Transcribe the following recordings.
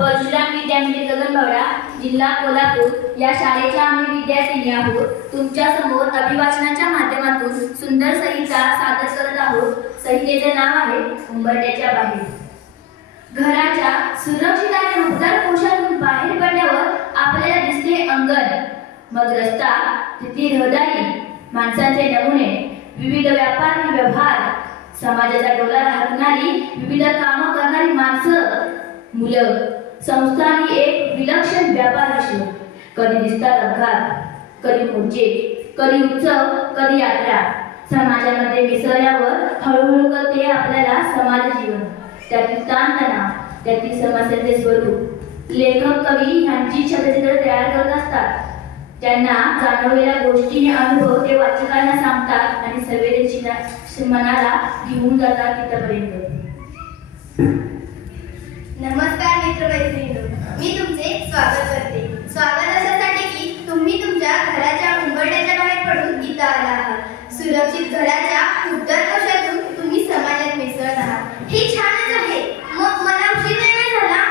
परशुराम विद्यामंदिर गगनबावडा, जिल्हा कोल्हापूर या शाळेच्या आम्ही विद्यार्थिनी आहोत. तुमच्या समोर अभिवाचनाच्या माध्यमातून सुंदर संहिता सादर करत आहोत. संहितेचे नाव आहे उंबरठ्याच्या बाहेर. घराच्या सुरक्षित आणि उबदार कोशातून बाहेर पडल्यावर आपल्याला दिसते अंगण, मग रस्ता, तिथे रहदारी, माणसांचे नमुने, विविध व्यापार आणि व्यवहार, समाजाचा डोला हाकणारी विविध कामं करणारी माणसं, मुलं, संस्था आणि एक विलक्षण व्यापार विषय. कधी दिसतात अपघात, कधी मोर्चे, कधी उत्सव, कधी यात्रा. समाजामध्ये मिसळल्यावर हळूहळू कळते आपल्याला समाज जीवन, त्यातील ताणतणाव, त्यातील समस्यांचे स्वरूप. लेखक कवी यांची छायाचित्र तयार करत असतात. त्यांना जाणवलेल्या गोष्टी अनुभव ते वाचकांना सांगतात आणि संवेदनशील मनाला घेऊन जातात तिथपर्यंत. नमस्कार मित्रमैत्रिणींनो, मी तुमचे स्वागत करते. स्वागत अशासाठी की तुम्ही तुमच्या घराच्या उंबरठ्याच्या बाहेर पडून इथं आला आहात. सुरक्षित घराच्या उबदार कोशातून तुम्ही समाजात मिसळत आहात. हे छानच आहे. मग मला उशीर नाही झाला?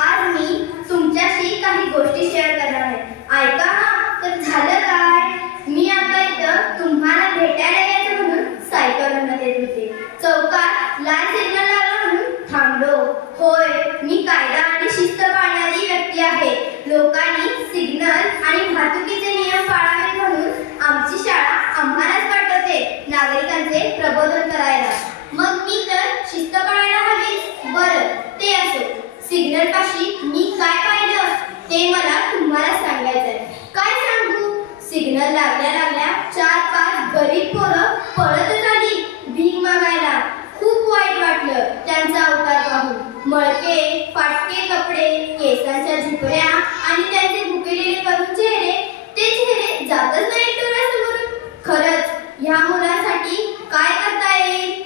आज मी तुमच्याशी काही गोष्टी शेअर करणार आहे. ऐका तर झालं काय, मी आता इथं तुम्हाला भेटायला यायचं म्हणून सायकलवरून येत होते. चौकात लाल सिग्नल लागला म्हणून थांबलो. होय, मी कायदा आणि शिस्त पाळणारी व्यक्ती आहे. लोकांनी सिग्नल आणि वाहतुकीचे नियम पाळावेत म्हणून आमची शाळा आम्हालाच पाठवते नागरिकांचे प्रबोधन करायला. मग मी तर शिस्त पाळायला हवी. बरं, ते असो. सिग्नल पाशी मी काय पाहिलं ते मला तुम्हाला सांगायचंय. काय सांगू? सिग्नल लागल्या 4-5 गरीब पोरं पळतच आली भीक मागायला. खूप वाईट वाटलं त्यांचा अवतार पाहून. मळके फाटके कपडे, केसांच्या झुकड्या आणि त्यांचे भुकेलेले करून चेहरे, ते चेहरे जातच नाही डोळ्यासमोरून. खरंच ह्या मुलांसाठी काय करता येईल?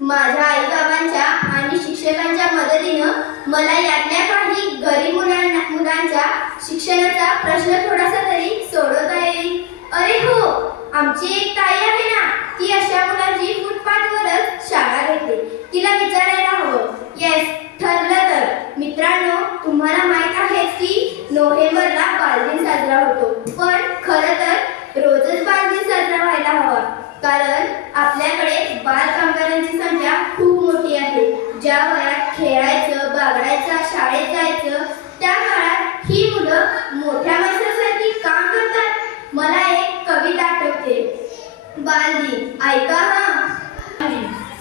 माझ्या आईबाबांच्या आणि शिक्षकांच्या मदतीनं मला यातल्या काही गरीब मुलांच्या शिक्षणाचा प्रश्न थोडासा तरी सोडवता येईल. अरे हो, आमची एक ताई आहे ना, ती अशा मुलांची फुटपाथवरच शाळा घेते. तिला विचारायला हवं. येस, ठरलं तर. मित्रांनो, तुम्हाला माहित आहे की नोव्हेंबरला बालदिन साजरा होतो. पण खरं तर रोजच बालदिन साजरा व्हायला हवा, कारण आपल्याकडे बाल कामगारांची संख्या खूप मोठी आहे. ज्या वयात खेळायचं, बागडायचं, शाळेत जायचं, त्या काळात ही मुलं मोठ्या माणसासाठी काम करतात. मला एक कविता आठवते. बालदिन ऐका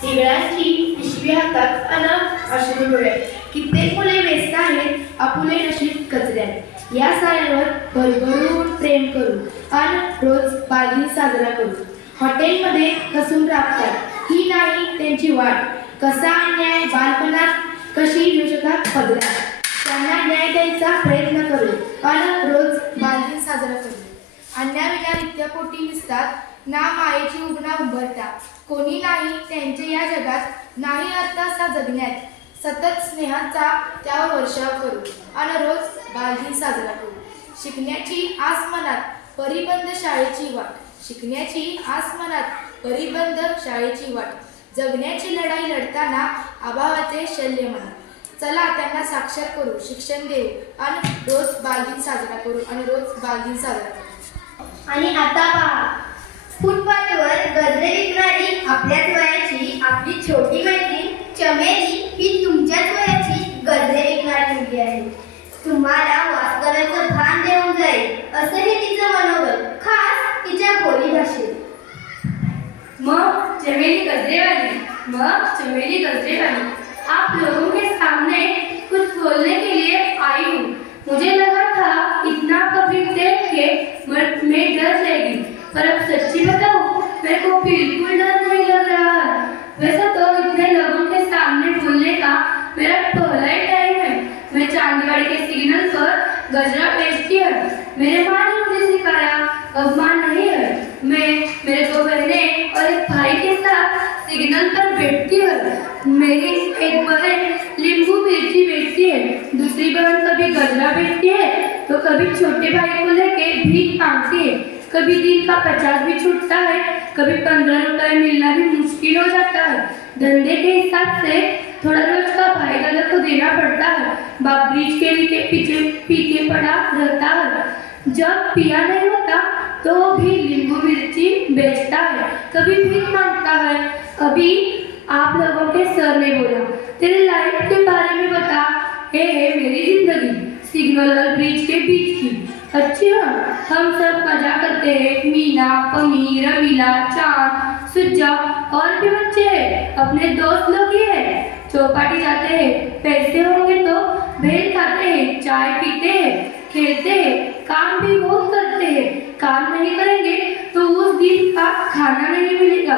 हिगळ्यांची पिशवी हातात अन अश्रू डोळे. कित्येक मुले व्यस्त आहेत आपुले नशीब कचऱ्यात. या साऱ्यावर भरभरून प्रेम करू आणि रोज बालदिन साजरा करू. हॉटेलमध्ये कसून राबतात, ही नाही त्यांची वाट. कसा अन्याय बालपणात कशी विषकात पदरात. त्यांना न्याय द्यायचा प्रयत्न करू आणि रोज बालदिन साजरा करू. अन्याविना नित्यपोटी निसतात ना मायेची उगणा उंबरठा. कोणी नाही त्यांचे या जगात, नाही अर्थ असा जगण्यात. सतत स्नेहाचा त्यावर वर्षाव करू आणि रोज बालदिन साजरा करू. शिकण्याची आस मनात, परिबंध शाळेची वाट. शिकण्याची आस मनात, परिबंध शाळेची वाट. जगण्याची लढाई लढताना अभावाचे शल्य मनात. चला त्यांना साक्षर करू, शिक्षण देऊ आणि रोज बालदिन साजरा करू आणि रोज बालदिन साजरा करू. आणि आता पहा, फुटपाथवर गजरे विकणारी आपल्याच वयाची आपली छोटी मैत्रीण चमेली ही तुमच्याच वयाची गजरे विकणारी मुलगी आहे. तुम्हाला वास्तव्याचं भान देऊन जाईल असं हे तिचं मनोबल, खास तिच्या बोली भाषेत. मग चमेली गजरेवाली, आप लोगों के सामने कुछ बोलने के लिए आई हूँ. मुझे लगा था इतना पब्लिक देख के मैं डर जाएगी, पर अब सच्ची बताऊँ मेरे को बिल्कुल डर नहीं लग रहा है. वैसे तो इतने लोगों के सामने बोलने का मेरा पहला ही टाइम है. मैं चांदीवाड़ी के सिग्नल पर गजरा बेचती है. मेरे माँ ने मुझे सिखाया, अब माँ नहीं है. मैं मेरे 2 बहनें और एक भाई के साथ सिग्नल पर बैठती है. मेरी एक बहन नींबू मिर्ची बेचती है, दूसरी बहन कभी गजरा बेचती है तो कभी छोटे भाई को लेके भीख मांगती है. कभी दिन का 50 भी छूटता है, कभी 15 रुपए मिलना भी मुश्किल हो जाता है. धंधे के हिसाब से थोड़ा रोज का भाई दादा को देना पड़ता है। बाप ब्रिज के लिए पीछे पड़ा रहता है। जब पिया नहीं होता तो भी नींबू मिर्ची बेचता है, कभी भीख मांगता है। अभी आप लोगों के सर ने बोला तेरे लाइफ के बारे में बता। ये है मेरी जिंदगी, सिग्नल और ब्रिज के बीच की। अच्छी हाँ, हम सब मजा करते हैं। मीना, पमी, रमीला, चांद, सुज्जा और भी बच्चे हैं, अपने दोस्त लोग ही है। चौपाटी जाते हैं, पैसे होंगे तो भेल खाते हैं, चाय पीते हैं, खेलते हैं, काम भी बहुत करते हैं। काम नहीं करेंगे तो उस दिन का खाना नहीं मिलेगा,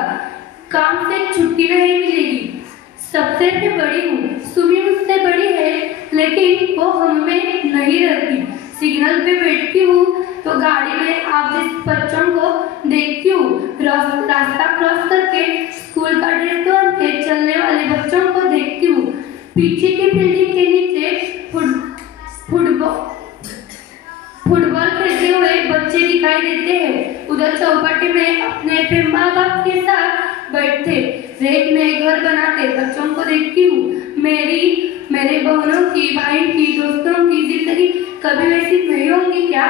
काम से छुट्टी नहीं मिलेगी। सबसे मैं बड़ी हूँ, सुमी मुझसे बड़ी है, लेकिन वो हम में नहीं रहती। सिग्नल पे बैठती हूँ तो गाड़ी में आप जिस बच्चों को देखती हूँ, रास्ता क्रॉस करके स्कूल का ड्रेस पहन के चलने वाले बच्चों को देखती हूँ। पीछे की बिल्डिंग के नीचे फुटबॉल खेलते हुए बच्चे दिखाई देते हैं। उधर चौपाटी में अपने माँ बाप के साथ बैठते रेत में घर बनाते बच्चों को देखती हूँ। मेरे बहनों की, भाई की, दोस्तों की जिंदगी कभी वैसी नहीं होंगी क्या?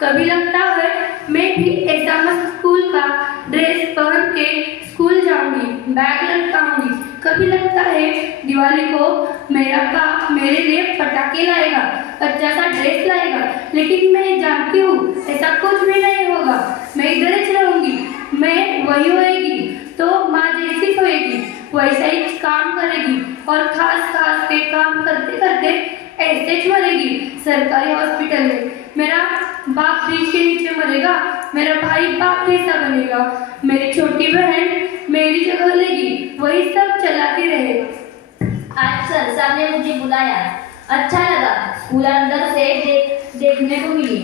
कभी लगता है मैं भी ऐसा मस्त स्कूल का ड्रेस पहन के स्कूल जाऊंगी, बैग लटकाऊंगी। कभी लगता है दिवाली को मेरा बाप मेरे लिए पटाखे लाएगा, अच्छा सा ड्रेस लाएगा, लेकिन मैं जानती हूँ ऐसा कुछ भी नहीं होगा। मैं इधर ही रहूंगी, मैं वही होएगी तो माँ जैसी होएगी, वैसा ही काम करेगी और खास के काम करते करते ऐसे मरेगी सरकारी हॉस्पिटल में। मेरा बाप ब्रिज के नीचे मरेगा, मेरा भाई बाप जैसा बनेगा, मेरी छोटी बहन मेरी जगह लेगी, वही सब चलाती रहे। आज सर साहब ने मुझे बुलाया, अच्छा लगा। स्कूल अंदर से देखने को मिली,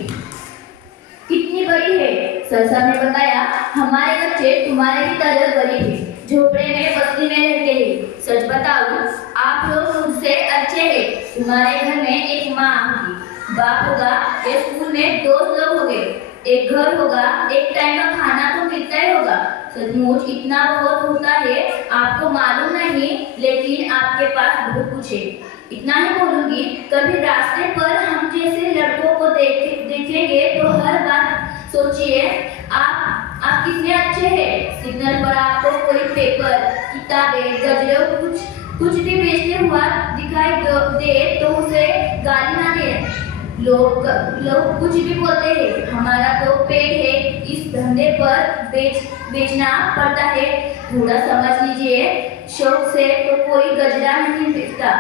कितनी बड़ी है। सर साहब ने बताया हमारे बच्चे तुम्हारे ही तरह गरीब है, झोपड़े में बस्ती में रहते हैं। सच बताऊं आप लोग मुझसे अच्छे हैं। तुम्हारे घर में एक माँ होगी, बाप होगा, एक स्कूल में दोस्त लोग होंगे, एक घर होगा, एक टाइम का खाना तो मिलता ही होगा। सचमुच इतना बहुत होता है आपको मालूम नहीं, लेकिन आपके पास बहुत कुछ है। इतना ही बोलूंगी, कभी रास्ते पर हम जैसे लड़कों को देखेंगे तो हर बार सोचिए आप कितने अच्छे हैं। सिग्नल पर आपको कोई पेपर, किताबें, गजरे कुछ भी बेचते हुआ दिखाई दे तो उसे गाली ना दे। लोग कुछ भी बोलते हैं, हमारा तो पेट है, इस धंधे पर बेचना पड़ता है। थोड़ा समझ लीजिए, शौक से तो कोई गजरा नहीं बेचता।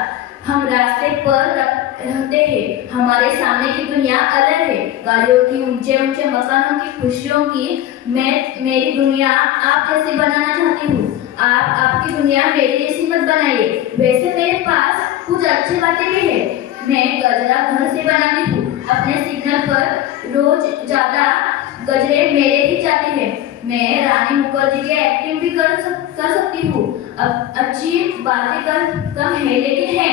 हम रास्ते पर रहते हैं, हमारे सामने की दुनिया अलग है। गाड़ियों की, ऊंचे ऊंचे मकानों की, खुशियों की। मेरी दुनिया आप जैसी बनाना चाहती हूँ। आप आपकी दुनिया मेरी जैसी मत बनाइए। वैसे मेरे पास कुछ अच्छी बातें भी है। मैं गजरा घर से बनाती हूँ, अपने सिग्नल पर रोज ज्यादा गजरे मेरे ही जाते हैं। मैं रानी मुखर्जी की एक्टिंग भी कर सकती हूँ। अब अच्छी बातें कम है, लेकिन है।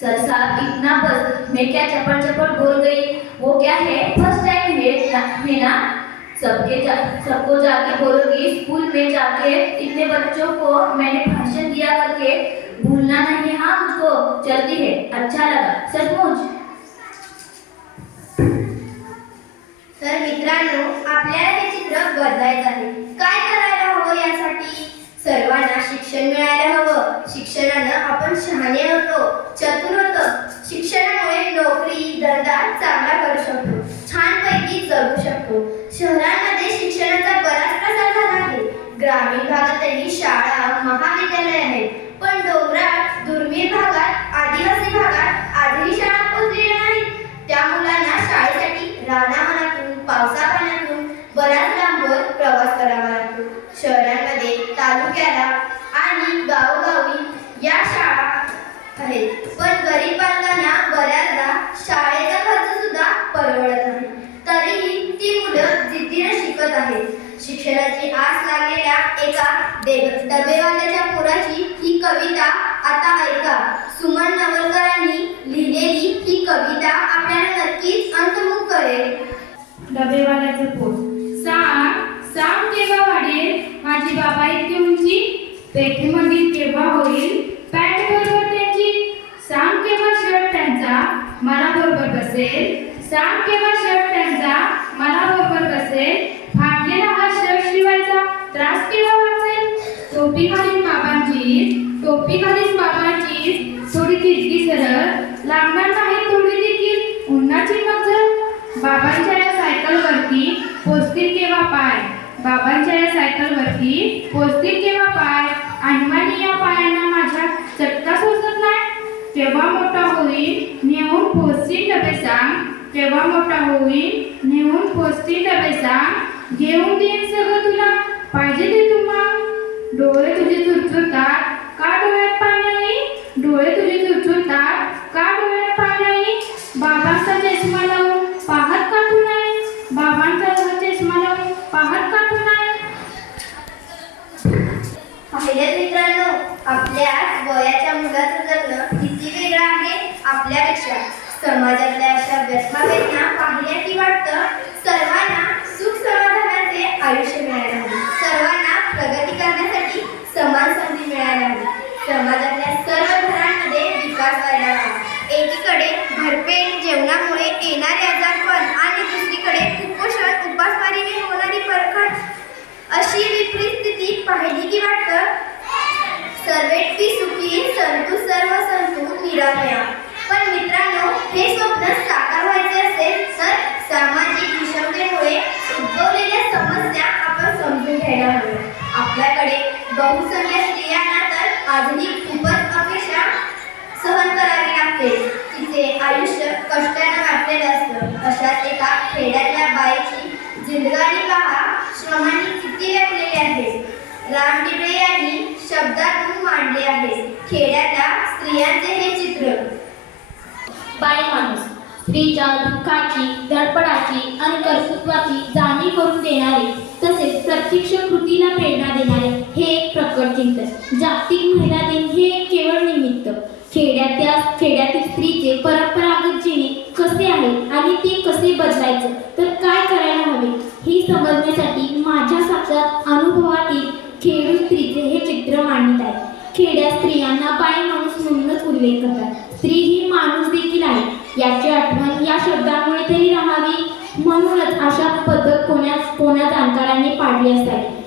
सर साहब इतना बस, मैं क्या चपड़ बोल गई? वो क्या है, फर्स्ट टाइम है ना? सबको जाके बोलोगी, स्कूल में जाके इतने बच्चों को मैंने भाषण दिया करके भूलना नहीं। हाँ मुझको चलती है, अच्छा लगा सचमुच। तर मित्रांनो, आपल्याला हे चित्र बदलायचं आहे। काय करायला हवं यासाठी? सर्वांना शिक्षण मिळायला हवं। शिक्षणानं आपण शहाणे होतो, चतुर होतो। शिक्षणामुळे नोकरी, धंदा चांगला करू शकतो, छानपैकी जगू शकतो। शहरांमध्ये शिक्षणाचा बराच प्रसार झाला आहे। ग्रामीण भागातही शाळा, महाविद्यालय आहेत, पण डोंगराळ, दुर्मिळ भागात, आदिवासी भागात आजही शाळा पोहोचलेल्या नाहीत। त्या मुलांना शाळेसाठी रानावनातून, पावसा पाण्यातून बराच लांबवर प्रवास करावा लागतो। शहरांमध्ये तालुक्याला आणि गावोगावी या शाळा आहेत, पण गरीब बालकांना बऱ्याचदा शाळेचा खर्च सुद्धा परवडत नाही। तरीही ती मुलं जिद्दीने शिकत आहेत। शिक्षणाची आस लागलेल्या एका डबेवाल्याच्या पोराची ही कविता आता ऐका। सुमन नवलकरांनी लिहिलेली ही कविता आपल्याला नक्कीच अंतर्मुख करेल। डबेवाल्याचं पोट। सांग केव्हा वाढेल माझी बाबा इतकी उंची, पेठेमध्ये केव्हा होईल पॅन्ट बरोबर त्यांची, सांग केव्हा शर्ट त्यांचा मला बरोबर बसेल, सांग केव्हा शर्ट त्यांचा मला बरोबर बसेल, फाटलेला हा शर्ट शिवायचा त्रास केव्हा वाचेल. टोपी घालीन बाबांची थोडी तिरकी सरळ, लागणार नाही थोडी देखील उन्हाची मजल. बाबांच्या या सायकलवरती पोचतील केव्हा पाय, बाबांच्या या सायकलवरती पोचतील केव्हा पाय. आणमानी या पायांना माझ्या चटका सोसत नाही. केव्हा मोठा होईल नेऊन पोचतील डबे सांग, केव्हा मोठा होईल नेऊन पोचतील डबे सांग. घेऊन देईन सगळं तुला पाहिजे ते तुम्हा. डोळे तुझे चुरचुरतात का डोळ्यात पाणी, डोळे तुझे चुरचुरतात का डोळ्यात पाणी. बाबांचा चष्मा लावून पाहत का तू नाही, बाबांचा चष्मा लावून पाहत का तू नाही. पाहिलेत मित्रांनो, आपल्या वयाच्या मुलाचं जगणं किती वेगळं आहे आपल्यापेक्षा. समाजातल्या अशा व्यथा वेदना पाहिल्या की वाटतं सर्वांना सुख समाधानाचे आयुष्य मिळायला हवे, सर्वांना प्रगती करण्यासाठी समान संधी मिळायला हवी, समाजातल्या सर्व घरांमध्ये विकास व्हायला हवा. एकीकडे भरपेट जेवणामुळे येणारे आजारपण आणि दुसरीकडे कुपोषण उपासमारीने होणारी परखड, अशी विपरीत स्थिती पाहिली की वाटतं सर्वेटी सुखी संतु सर्व संतु निरामया. पण मित्रांनो, हे स्वप्न साकार व्हायचे असेल तर सामाजिक विषमतेमुळे उद्भवलेल्या समस्या आपण समजून घ्यायला हव्या. आपल्याकडे बहुसंख्य स्त्रियांना तर आधुनिक खूपच अपेक्षा सहन करावी लागते. तिचे आयुष्य कष्टाने वाटलेलं असतं. अशाच एका खेड्यातल्या बाईची जिंदगानी पहा, श्रमांनी किती व्यापलेली आहे. राम डिबळे यांनी शब्दातून मांडले आहे खेड्यातल्या स्त्रियांचे हे चित्र. बाई माणूस स्त्रीच्या दुःखाची, धडपडाची आणि कर्तृत्वाची जाणीव करून देणारे, तसेच प्रत्यक्ष कृतीला प्रेरणा देणारे हे एक प्रकट चिंतन. जागतिक महिला दिन हे केवळ निमित्त. खेड्यातील स्त्रीचे परंपरागत जीणे कसे आहे आणि ते कसे बदलायचं, तर काय करायला हवे हे समजण्यासाठी माझ्या साक्षात अनुभवातील खेडू स्त्रीचे हे चित्र मांडत आहे. खेड्यात स्त्रियांना बाई माणूस म्हणूनच उल्लेख करतात. स्त्री ही माणूस देखील आहे याची आठवण या शब्दांमुळे तरी राहावी, म्हणूनच अशा पद्धत कोण्या जाणकारांनी पाडली असावी.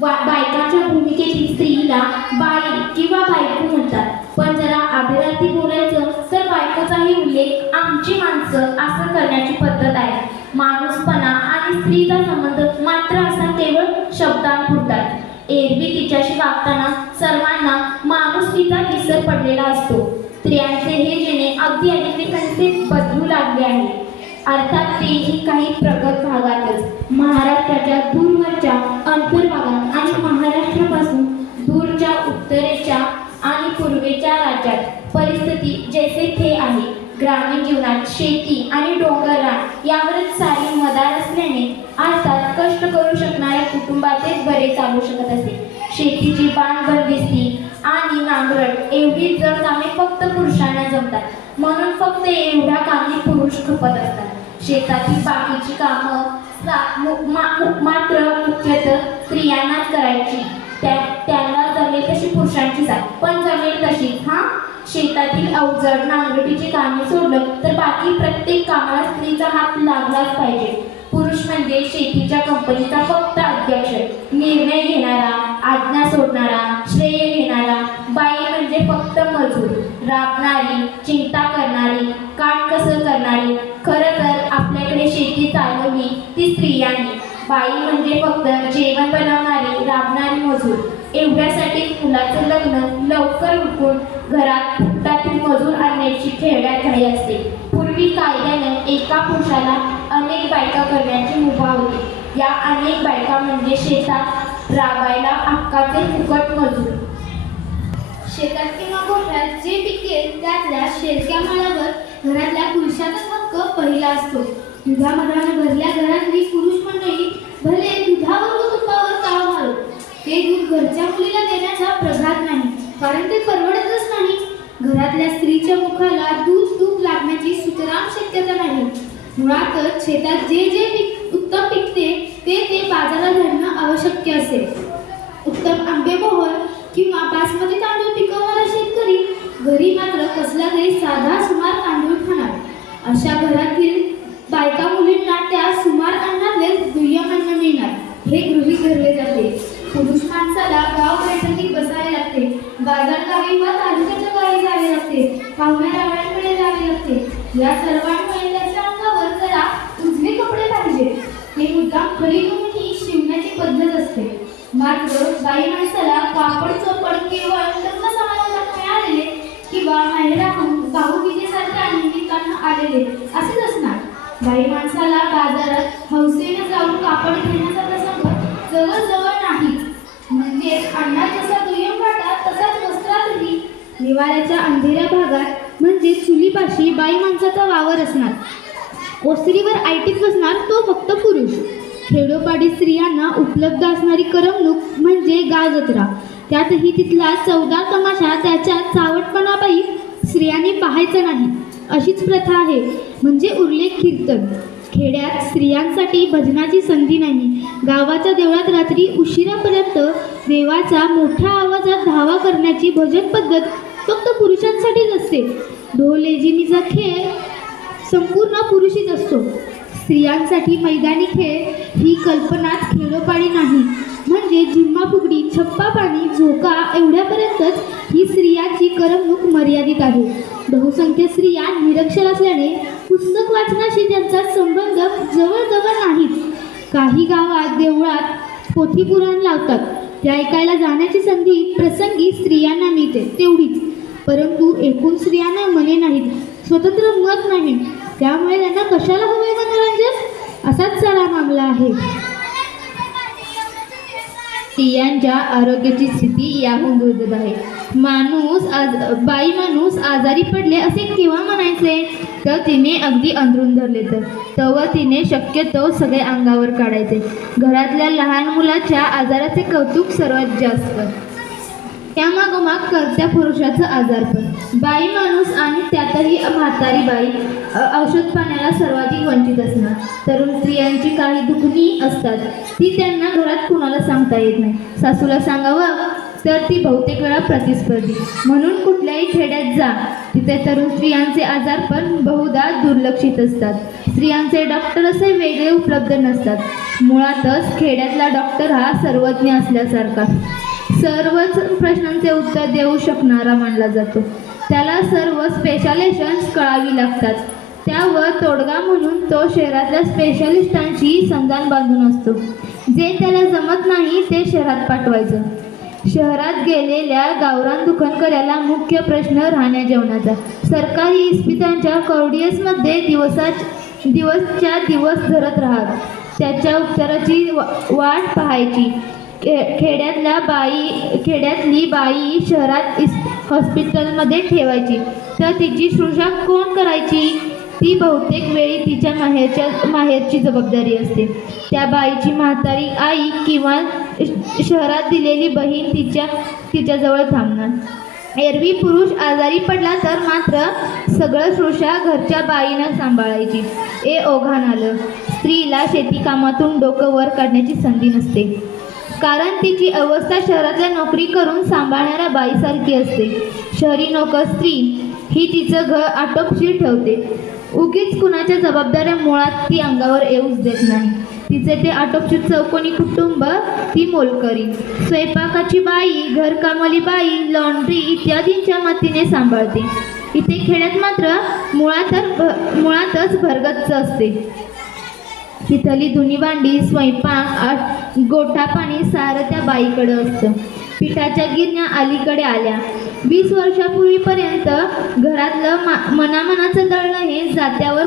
बायकांच्या भूमिकेतील स्त्रीला बाई किंवा बायको म्हणतात. पण जरा आदरार्थी बोलायचं तर बायकोचाही उल्लेख आमची माणसं असं करण्याची पद्धत आहे. माणूसपणा आणि स्त्रीचा संबंध मात्र असा केवळ शब्दांपुरतात. एरवी तिच्याशी वागताना सर्वांना माणुसकीचा विसर पडलेला असतो. स्त्रियांचे हे जेणे अगदी अनेकांचे बदलू लागले आहे. अर्थात तेही काही प्रगत भागातच. महाराष्ट्राच्या दूरवरच्या अंतर्भागात आणि महाराष्ट्रापासून दूरच्या उत्तरेच्या आणि पूर्वेच्या राज्यात परिस्थिती जैसे थे आहे. ग्रामीण जीवनात शेती आणि डोंगररान यावरच सारी मदार असल्याने अर्थात कष्ट करू शकणाऱ्या कुटुंबाचेच बरे चालू शकत असे. शेतीची बांधबंदिस्ती आणि नांगरट एवढी जड कामे फक्त पुरुषांना जमतात, म्हणून फक्त एवढ्या कामे पुरुष खपत असतात. शेतातील बाकीची कामं मात्र मुख्यतः स्त्रियांनाच करायची. त्यांना जमेल तशी पुरुषांची जात, पण जमेल तशीच. शेतातील अवजड नांगरटीची कामे सोडलं तर बाकी प्रत्येक कामाला स्त्रीचा हात लागलाच पाहिजे. पुरुष म्हणजे शेतीच्या कंपनीचा फक्त अध्यक्ष, निर्णय घेणारा, आज्ञा सोडणारा, श्रेय घेणारा. बाई म्हणजे फक्त मजूर, राबणारी, चिंता करणारी, काटकसर करणारी. खरं तर आपल्याकडे शेती चालवली ती स्त्रियांनी. बाई म्हणजे फक्त जेवण बनवणारी, राबणारी मजूर. एवढ्यासाठी मुलाचं लग्न लवकर उरकून घरात फुकटातील मजूर आणण्याची खेड्यात घाई असते. पूर्वी कायद्यानं एका पुरुषाला अनेक बायका करण्याची मुभा होती. या अनेक बायका म्हणजे शेतात राबायला हक्काचे फुकट मजूर. शेतात किंवा गोठ्यात जे पिकेल त्यातल्या शेरक्या माळावर घरातल्या पुरुषाचाच हक्क पहिला असतो. दुधामधाने भरल्या घरातली पुरुष मंडळी भले दुधावर व तुपावर ताव घालू, ते दूध घरच्या मुलीला देण्याचा प्रघात नाही, कारण ते परवडतच नाही. घरातल्या स्त्रीच्या मुखाला दूध तूप लागण्याची सुतराम शक्यता नाही. मुळातच शेतात जे जे उत्तम पिकते ते बाजारात घालणं आवश्यक असेल. उत्तम आंबेमोहर किंवा बासमती तांदूळ पिकवणारा शेतकरी घरी मात्र कसला तरी साधा सुमार तांदूळ खाणार. अशा घरातील बायका मुलींना त्या सुमार अन्नातले दुय्यम अन्न मिळणार हे गृहीत धरले जाते. पुरुष माणसाला गाव बैठकीत बसावे लागते, बाजार गावी व तालुक्याच्या गावी जावे लागते, पाहुण्या रावळ्यांकडे जावे लागते. या सर्वांमुळे त्याच्या अंगावर जरा उजवे कपडे पाहिजे. हे मुद्दाम खरी ही शिवण्याची पद्धत असते. मात्र बाई माणसाला कापड चोपड केवळ लग्न समारंभात मिळालेले किंवा माहेराहून भाऊबीजेसारख्या निमित्तानं आलेले असेच असणार. बाई माणसाला बाजारात हौसेने जाऊन कापड घेण्याचा प्रसंग जवळजवळ नाही. म्हणजेच अण्णा जसा दुय्यम वाटा तसाच वस्त्रातही निवाऱ्याच्या अंधेऱ्या भागात म्हणजे चुलीपाशी बाई माणसाचा वावर असणार. ओसरीवर आयटीत बसणार तो फक्त पुरुष. खेडोपाडी स्त्रियांना उपलब्ध असणारी करमणूक म्हणजे गाव जत्रा. त्यातही तिथला चवदार तमाशा त्याच्या चावटपणापायी स्त्रियांनी पाहायचा नाही अशीच प्रथा आहे. म्हणजे उरले कीर्तन. खेड्यात स्त्रियांसाठी भजनाची संधी नाही. गावाच्या देवळात रात्री उशिरापर्यंत देवाचा मोठ्या आवाजात धावा करण्याची भजन पद्धत फक्त पुरुषांसाठीच असते. ढोलेजिनीचा खेळ संपूर्ण पुरुषीच असतो. स्त्रियांसाठी मैदानी खेळ ही कल्पनाच खेडोपाडी नाही. म्हणजे झिम्मा फुगडी, छप्पा पाणी, झोका एवढ्यापर्यंतच ही स्त्रियांची करमणूक मर्यादित आहे. बहुसंख्य स्त्रिया निरक्षर असल्याने पुस्तक वाचनाशी त्यांचा संबंध जवळजवळ नाहीत. काही गावात देवळात पोथी पुराण लावतात, ते ऐकायला जाण्याची संधी प्रसंगी स्त्रियांना मिळते तेवढीच. परंतु एकूण स्त्रियांना मने नाहीत, स्वतंत्र मत नाही. त्यामुळे त्यांना कशाला हवे मनोरंजन असाच सारा मामला आहे. स्त्रियांच्या आरोग्याची स्थिती याहून दुर्धर आहे. बाई माणूस आजारी पडले असे केव्हा म्हणायचे तर तिने अगदी अंथरूण धरले तर तिने शक्यतो सगळे अंगावर काढायचे. घरातल्या लहान मुलाच्या आजाराचे कौतुक सर्वात जास्त. त्यामागोमाग कर्त्या पुरुषाचं आजारपण. बाई माणूस आणि त्यातही म्हातारी बाई औषध पाण्याला सर्वाधिक वंचित असणार. तरुण स्त्रियांची काही दुखणी असतात, ती त्यांना घरात कुणाला सांगता येत नाही. सासूला सांगावं तर ती बहुतेक वेळा प्रतिस्पर्धी. म्हणून कुठल्याही खेड्यात जा तिथे तरुण स्त्रियांचे आजारपण बहुधा दुर्लक्षित असतात. स्त्रियांचे डॉक्टर असे वेगळे उपलब्ध नसतात. मुळातच खेड्यातला डॉक्टर हा सर्वज्ञ असल्यासारखा, सर्वच प्रश्नांचे उत्तर देऊ शकणारा मानला जातो. त्याला सर्व स्पेशालिशन्स कळावी लागतात. त्यावर तोडगा म्हणून तो शहरातल्या स्पेशालिस्टांशी संधान बांधून असतो. जे त्याला जमत नाही ते शहरात पाठवायचं. शहरात गेलेल्या गावरान दुकानकऱ्याला मुख्य प्रश्न राहण्या जेवणाचा. सरकारी इस्पितळांच्या कॉरिडॉर्समध्ये दिवसच्या दिवस धरत राहत त्याच्या उपचाराची वाट पाहायची. खेड्यातली बाई शहरात हॉस्पिटलमध्ये ठेवायची तर तिची शुश्रूषा कोण करायची? ती बहुतेक वेळी तिच्या माहेरची जबाबदारी असते. त्या बाईची म्हातारी आई किंवा शहरात दिलेली बहीण तिच्याजवळ थांबणार. एरवी पुरुष आजारी पडला तर मात्र सगळं शुश्रूषा घरच्या बाईनं सांभाळायची. ओघान आलं. स्त्रीला शेतीकामातून डोकं वर काढण्याची संधी नसते, कारण तिची अवस्था शहरातल्या नोकरी करून सांभाळणाऱ्या बाईसारखी असते. शहरी नोकर स्त्री ही तिचं घर आटोपशीर ठेवते. उगीच कुणाच्या जबाबदाऱ्या मुळात ती अंगावर येऊच देत नाही. तिचे ते आटोपशीर चौकोनी कुटुंब ती मोलकरी. स्वयंपाकाची बाई, घरकामाली बाई, लॉन्ड्री इत्यादींच्या मतीने सांभाळते. इथे खेड्यात मात्र मुळातच भरगच्च असते. तिथली धुणी भांडी, स्वयंपाक, गोठा पाणी सारं त्या बाईकडं असतं. पिठाच्या गिरण्या अलीकडे आल्या. 20 वर्षापूर्वीपर्यंत घरातलं मनामनाचं दळणं हे जात्यावर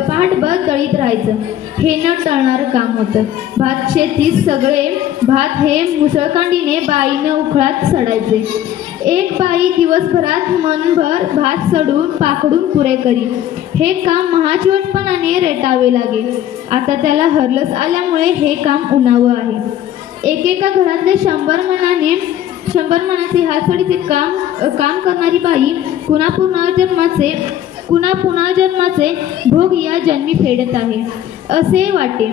पहाटभर दळीत राहायचं. हे न टळणारं काम होतं. भात शेतीत सगळे भात हे मुसळकांडीने बाईनं उखळात सडायचे. एक बाई दिवसभरात मनभर भात सडून पाकडून पुरे करी. हे काम महाचिवटपणाने रेटावे लागे. आता त्याला हरलस आल्यामुळे हे काम उणावं आहे. एकेका घरातले 100 मनाचे हातसडीचे काम करणारी बाई पुन्हा पुनर्जन्माचे कुणा पुन्हा जन्माचे भोग या जन्मी फेडत आहे असे वाटे.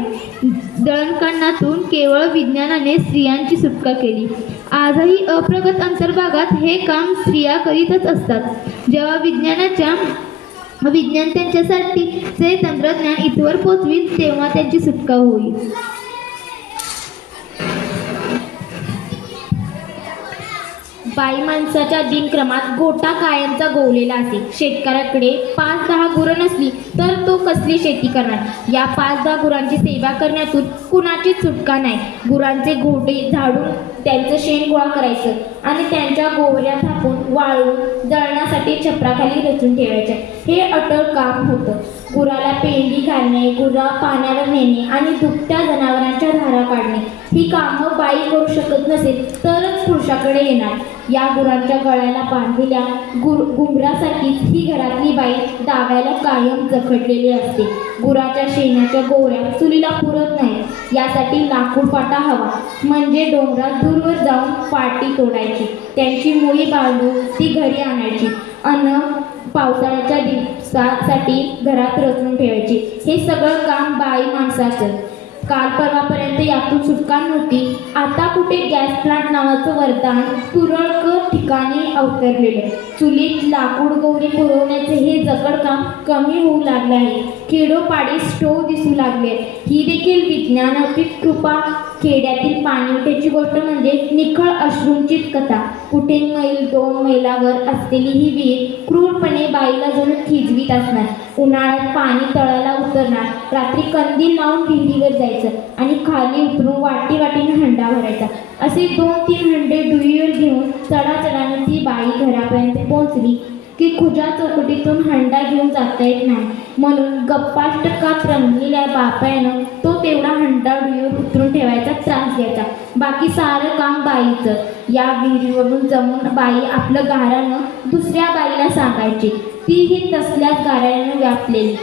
दळणकांडातून केवळ विज्ञानाने स्त्रियांची सुटका केली. आजही अप्रगत अंतर्भागात हे काम स्त्रिया करीतच असतात. जेव्हा विज्ञान त्यांच्यासाठीचे तंत्रज्ञान इथवर पोचविल तेव्हा त्यांची सुटका होईल. बाई माणसाच्या दिनक्रमात गोटा कायमचा गोवलेला असे. शेतकऱ्याकडे 5-10 गुरं नसली तर तो कसली शेती करणार. या 5-10 गुरांची सेवा करण्यातून कुणाचीच सुटका नाही. गुरांचे घोडे झाडून त्यांचं शेण गोळा करायचं आणि त्यांच्या गोवऱ्या थापून वाळून दळण्यासाठी छपराखाली रचून ठेवायच्या. हे अटळ काम होतं. गुराला पेंडी घालणे, गुरा पाण्यावर नेणे आणि दुभत्या जनावरांच्या धारा काढणे ही कामं बाई करू शकत नसेल तरच पुरुषाकडे येणार. या गुरांच्या गळ्याला बांधलेल्या घुंगरासाठीच ही घरातली बाई डाव्याला कायम जखडलेली असते. गुराच्या शेणाच्या गोवऱ्या चुलीला पुरत नाहीत. यासाठी लाकूड पाटा हवा. म्हणजे डोंगरात दूरवर जाऊन पाटी तोडायची, त्यांची मुळी बांधून ती घरी आणायची. अन्न पावसाळ्याच्या दिवसासाठी घरात रचून ठेवायची. हे सगळं काम बाई माणसाचं. काल परवापर्यंत यातून सुटका नव्हती. आता कुठे गॅस प्लांट नावाचं वरदान तुरळक ठिकाणी अवतरलेलं. चुलीत लाकूड गोवरी पुरवण्याचे हे जगड काम कमी होऊ लागले आहे. खेडोपाडी स्टोव दिसू लागले. ही देखील विज्ञानाची कृपा. खेड्यातील पाणीवट्याची गोष्ट म्हणजे निखळ अश्रूंचीच कथा. कुठे मैल 2 मैलावर असलेली ही विहीर क्रूरपणे बाईला जणू खिजवीत असणार. उन्हाळ्यात पाणी तळाला उतरणार. रात्री कंदील लावून विहिरीवर जायचं आणि खाली उतरून वाटीने हंडा भरायचा. असे 2-3 हंडे डुईवर घेऊन चढाचढाने ती बाई घरापर्यंत पोहोचली की खुजा चौकटीतून हंडा घेऊन जाता येत नाही म्हणून गप्पाष्टकात रंगलेल्या बापायानं तो तेवढा हंडा डुईवर उतरून ठेवायचा त्रास द्यायचा. बाकी सारं काम बाईचं. या विहिरीवरून जमून बाई आपलं गाऱ्हाणं दुसऱ्या बाईला सांगायची. तीही तसल्याच गाऱ्हाण्यानं व्यापलेली.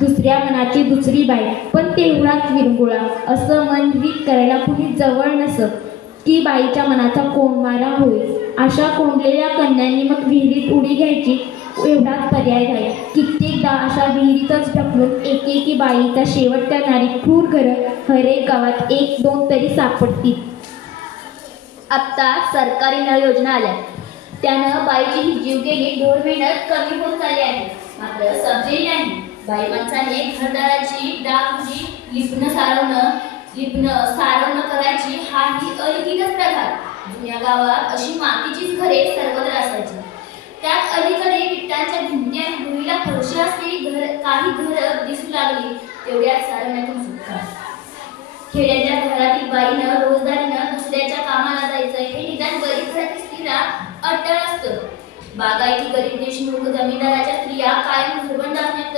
दुसऱ्या मनाची दुसरी बाई, पण तेवढाच विरंगुळा. असं मन रीत करायला कुणी जवळ नसं की बाईच्या मनाचा कोंडमारा होईल. अशा कोंडलेल्या कन्यांनी मग विहिरीत उडी घ्यायची एवढाच पर्याय राहील. कित्येकदा अशा विहिरीतच ढकलून एकेकी बाईचा शेवट करणारी क्रूर घरं हरेक गावात 1-2 तरी सापडतील. आत्ता सरकारी नळ योजना आल्या. त्यानं बाईची ही जीवघेणी ढोर मेहनत कमी होत चालली आहे. मात्र समजेल नाही. बाई माणसाने घरदाराची डागडुजी लिपणं सारवणं करायची हा ही अलिखितच प्रथा. जुन्या गावात अशी मातीचीच घरे सर्वत्र असायची. त्यात अलीकडे विटांच्या भिंती आणि भुईला फरशी असलेली काही घरं दिसू लागली. तेवढ्यात सारवण्यातून सुटका. खेड्याच्या घरातील बाईनं रोजदारीनं दुसऱ्याच्या कामाला जायचं हे निदान गरीब घरातील स्त्रीला अटळ असतं. बागायती गरीब देशमुख जमीनदाराच्या स्त्रिया कायम घरबंद असण्यात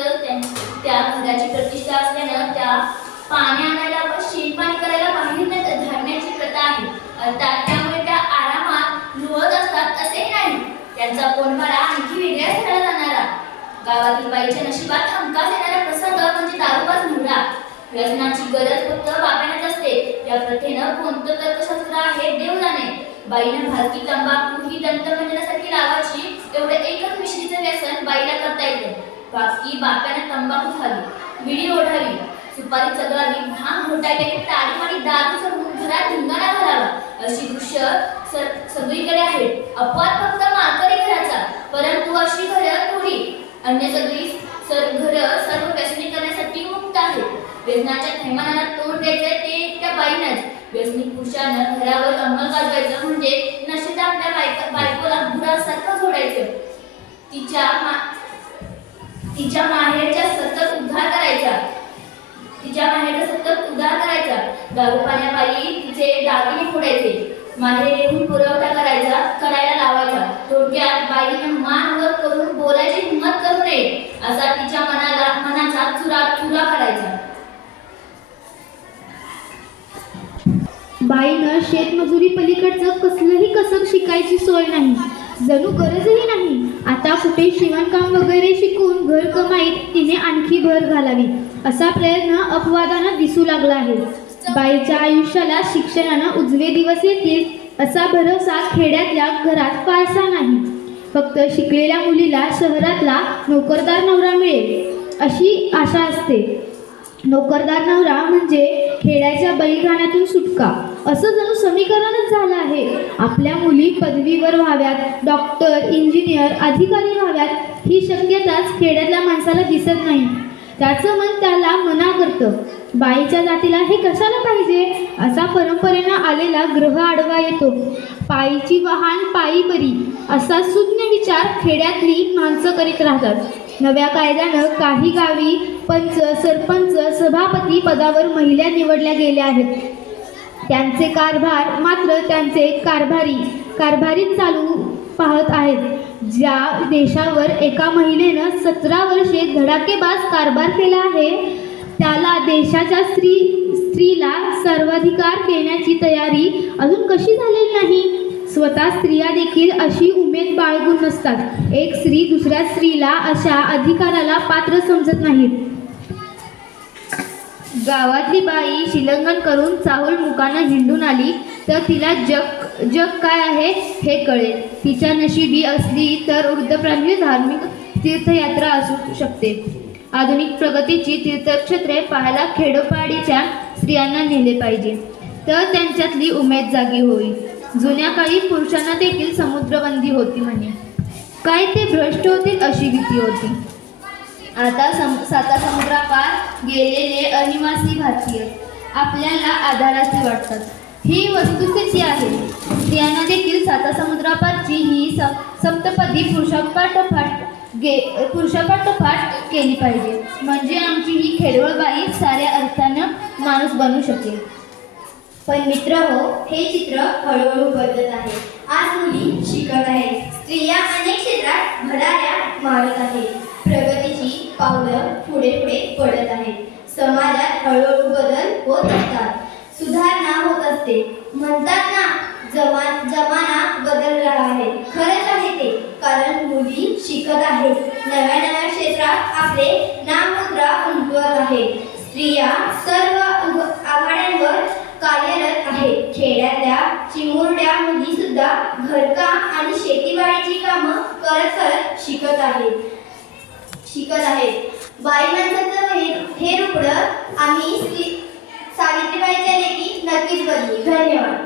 त्या घराची प्रतिष्ठा असल्यानं त्या पाणी आणायला व शेणपाणी करायला बाहेर धाडण्याची प्रथा आहे. अर्थात त्यामुळे त्या आरामात लुळत असतात असे नाही. त्यांचा पोटमारा आणखी वेगळ्या स्थळाला जाणारा. गावातील बाईच्या नशिबात हमखास येणारा प्रसंग म्हणजे दारूबाज नवरा. व्यसनाची गरज फक्त बापाण्यात असते. या प्रथेनं कोणतं तर्कशास्त्र आहे देव जाणे. बाईनं भारती तंबाखू ही दंतमंजनासारखी लावायची. एवढं एकच मिश्रीचं व्यसन बाईला करता येतं. बाकी बापानं तंबाखू खावी, विडी ओढावी, सुपारी चगळावी, भांग घोटायला ताडीमाडी दारू चढवून घरात धिंगाणा घालावा अशी दृश्य सगळीकडे आहेत. अपवाद फक्त माळकरी घराचा. परंतु अशी घरं थोडी. अन्य सगळी घरं सर्व व्यसनी करण्यासाठी मुक्त आहेत. व्यसनाच्या थैमानाला तोंड द्यायचं ते त्या बाईनंच. व्यसनी पुरुषानं घरावर अंमल गाजवायचं म्हणजे नशेत आपल्या बायकोला गुरासारखं जोडायचं. तिच्या माहेरचा सतत उद्धार करायचा. दारू पाण्यापायी तिचे दागिने फोडायचे. माहेर येऊन पुरवठा करायला लावायचा. थोडक्यात बाईनं मान वर करून बोलायची हिंमत करू नये असा तिच्या मनाचा चुरा करायचा. बाईनं शेतमजुरी पलीकडचं कसलंही कसब शिकायची सोय नाही. जणू गरजही नाही. आता कुठे शिवणकाम वगैरे शिकून घर कमाईत तिने आणखी भर घालावी असा प्रयत्न अपवादानं दिसू लागला आहे. बाईच्या आयुष्याला शिक्षणानं उजवे दिवस येतील असा भरवसा खेड्यातल्या घरात फारसा नाही. फक्त शिकलेल्या मुलीला शहरातला नोकरदार नवरा मिळेल अशी आशा असते. नोकरदार नवरा म्हणजे खेड्याच्या बळीखाण्यातून सुटका असं जणू समीकरणच झालं आहे. आपल्या मुली पदवीवर व्हाव्यात, डॉक्टर, इंजिनियर, अधिकारी व्हाव्यात ही शक्यताच खेड्यातल्या माणसाला दिसत नाही. त्याचं मन त्याला मना करतं. बाईच्या जातीला हे कशाला पाहिजे असा परंपरेनं आलेला ग्रह आडवा येतो. पायीची वाहन पायी बरी असा सुज्ञ विचार खेड्यातली माणसं करीत राहतात. नव्या कायद्यानं काही गावी पंच, सरपंच, सभापती पदावर महिला निवडल्या गेल्या आहेत. त्यांचे कारभार मात्र त्यांचे कारभारीच चालू पाहत आहेत. ज्या देशावर एका महिलेनं 17 वर्षे धडाकेबाज कारभार केला आहे त्याला देशाच्या स्त्रीला सर्वाधिकार देण्याची तयारी अजून कशी झालेली नाही. स्वतः स्त्रिया देखील अशी उमेद बाळगून नसतात. एक स्त्री दुसऱ्या स्त्रीला अशा अधिकाराला पात्र समजत नाहीत. गावातली बाई शिलंगण करून चाहूल मुकानं हिंडून आली तर तिला जग काय आहे हे कळेल. तिच्या नशिबी असली तर वृद्धप्रांतीय धार्मिक तीर्थयात्रा असू शकते. आधुनिक प्रगतीची तीर्थक्षेत्रे पाहायला खेडोपाडीच्या स्त्रियांना नेले पाहिजे तर त्यांच्यातली उमेद जागी होईल. जुन्या काळी पुरुषांना देखील समुद्रबंदी होती म्हणे. काय ते भ्रष्ट होतील अशी भीती होती. आता साता समुद्रापार गेलेले अनिवासी भारतीय आपल्याला आधाराची वाटतात. ही वस्तुस्थिती आहे. स्त्रियांना देखील साता समुद्रापारची ही सप्तपदी पुरुषापाठोपाठ केली पाहिजे. म्हणजे आमची ही खेडवळ बाई साऱ्या अर्थानं माणूस बनू शकेल. पण मित्र हो, हे चित्र हळूहळू बदलत आहे. आज मुली शिकत आहेत. स्त्रिया अनेक क्षेत्रात भराऱ्या मारत आहेत. प्रगतीची पावलं पुढे पडत आहेत. समाजात हळूहळू बदल होत असतात. सुधारणा होत असते. म्हणतात ना, जमाना बदल रहा आहे. खरंच आहे ते. कारण मुली शिकत आहेत. नव्या क्षेत्रात आपले नाममुद्रा उमटवत आहेत. स्त्रिया सर्व आघाड्यांवर कार्यरत आहेत. खेड्यातल्या चिमुरड्या मुली सुद्धा घरकाम आणि शेतीवाडीची कामं करत शिकत आहेत. बाई माणसाचं हे रुपडं आम्ही सावित्रीबाईच्या लेखी नक्कीच बदलू. धन्यवाद.